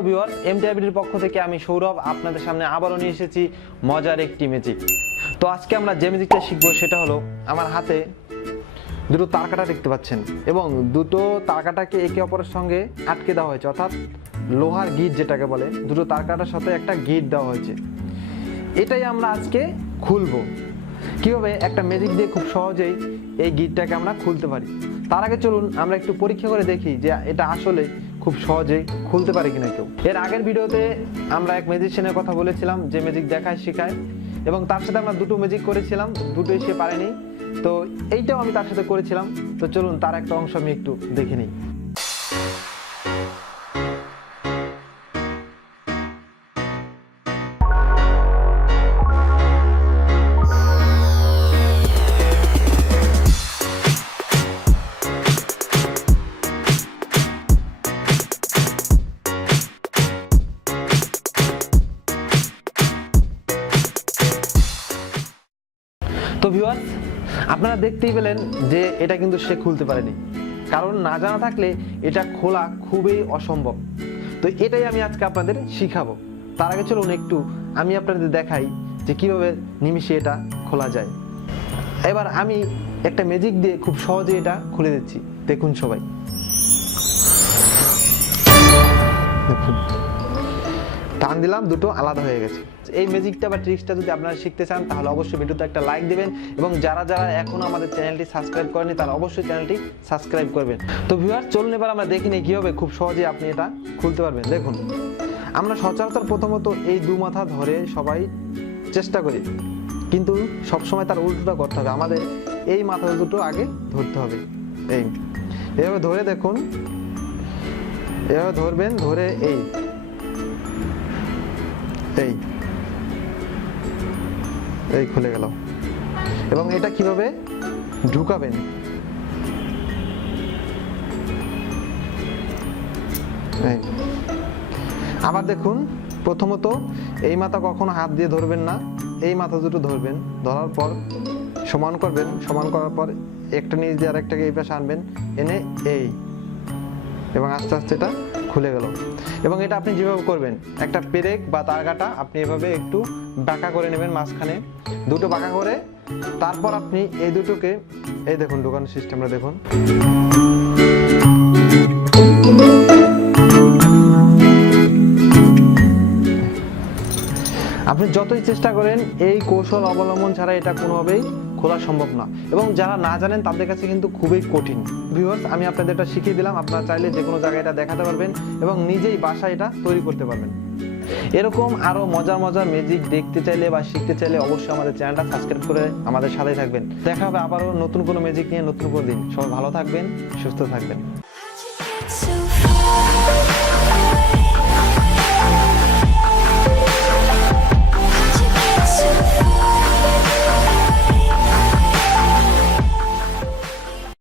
Hello viewer, MTR পক্ষ থেকে আমি সৌরভ আপনাদের সামনে আবারও নিয়ে এসেছি মজার একটি ম্যাজিক। তো আজকে আমরা যে ম্যাজিকটা শিখবো সেটা হলো, আমার হাতে দুটো তারকাটা দেখতে পাচ্ছেন এবং দুটো তারকাটাকে একে অপরের সঙ্গে আটকে দেওয়া হয়েছে, অর্থাৎ লোহার গিট যেটাকে বলে, দুটো তারকাটার সাথে একটা গিট দেওয়া হয়েছে। এটাই আমরা আজকে খুলবো। কীভাবে একটা ম্যাজিক দিয়ে খুব সহজেই এই গিটটাকে আমরা খুলতে পারি। তার আগে চলুন আমরা একটু পরীক্ষা করে দেখি যে এটা আসলে খুব সহজেই খুলতে পারে কিনা কেউ। এর আগের ভিডিওতে আমরা এক ম্যাজিশিয়ানের কথা বলেছিলাম যে ম্যাজিক দেখায় শেখায়, এবং তার সাথে আমরা দুটো ম্যাজিক করেছিলাম, দুটোই সে পারেনি। তো এইটাও আমি তার সাথে করেছিলাম। তো চলুন তার একটা অংশ আমি একটু দেখে নিই। তো ভিউয়ার্স, আপনারা দেখতেই পেলেন যে এটা কিন্তু সে খুলতে পারেনি, কারণ না জানা থাকলে এটা খোলা খুবই অসম্ভব। তো এটাই আমি আজকে আপনাদের শিখাবো। তার আগে চলুন একটু আমি আপনাদের দেখাই যে কিভাবে নিমিষে এটা খোলা যায়। এবার আমি একটা ম্যাজিক দিয়ে খুব সহজে এটা খুলে দিচ্ছি, দেখুন সবাই। দেখুন, টান দিলাম, দুটো আলাদা হয়ে গেছে। এই ম্যাজিকটা বা ট্রিক্সটা যদি আপনারা শিখতে চান তাহলে অবশ্যই ভিডিওতে একটা লাইক দিবেন, এবং যারা যারা এখনো আমাদের চ্যানেলটি সাবস্ক্রাইব করেনি তারা অবশ্যই চ্যানেলটি সাবস্ক্রাইব করবেন। তো ভিউয়ার্স, চলুন এবার আমরা দেখি নিই কীভাবে খুব সহজে আপনি এটা খুলতে পারবেন। দেখুন, আমরা সচরাচর প্রথমত এই দু মাথা ধরে সবাই চেষ্টা করি, কিন্তু সবসময় তার উল্টোটা করতে হবে। আমাদের এই মাথা দুটো আগে ধরতে হবে। এইভাবে ধরে দেখুন, এভাবে ধরবেন, ধরে এই খুলে গেল। এবং এটা কিভাবে ঢুকাবেন, আবার দেখুন, প্রথমত এই মাথা কখনো হাত দিয়ে ধরবেন না, এই মাথা দুটো ধরবেন, ধরার পর সমান করবেন, সমান করার পর একটা নিচ দিয়ে আরেকটাকে এই পাশে আনবেন, এনে এবং আস্তে আস্তে এটা খুলে গেল। এবং এটা আপনি যেভাবে করবেন, একটা পেরেক বা তারকাটা আপনি এভাবে একটু বাঁকা করে নেবেন, মাঝখানে দুটো বাঁকা করে, তারপর আপনি এই দুটোকে এই দেখুন ঢোকানোর সিস্টেমটা দেখুন। আপনি যতই চেষ্টা করেন এই কৌশল অবলম্বন ছাড়া এটা কোনোভাবেই খোলা সম্ভব না, এবং যারা না জানেন তাদের কাছে কিন্তু খুবই কঠিন। ভিউয়ার্স, আমি আপনাদের এটা শিখিয়ে দিলাম, আপনারা চাইলে যে কোনো জায়গায় এটা দেখাতে পারবেন এবং নিজেই বাসায় এটা তৈরি করতে পারবেন। এরকম আরো মজার মজার ম্যাজিক দেখতে চাইলে বা শিখতে চাইলে অবশ্যই আমাদের চ্যানেলটা সাবস্ক্রাইব করে আমাদের সাথেই থাকবেন। দেখা হবে আবারও নতুন কোনো ম্যাজিক নিয়ে নতুন কোনো দিন। সবাই ভালো থাকবেন, সুস্থ থাকবেন।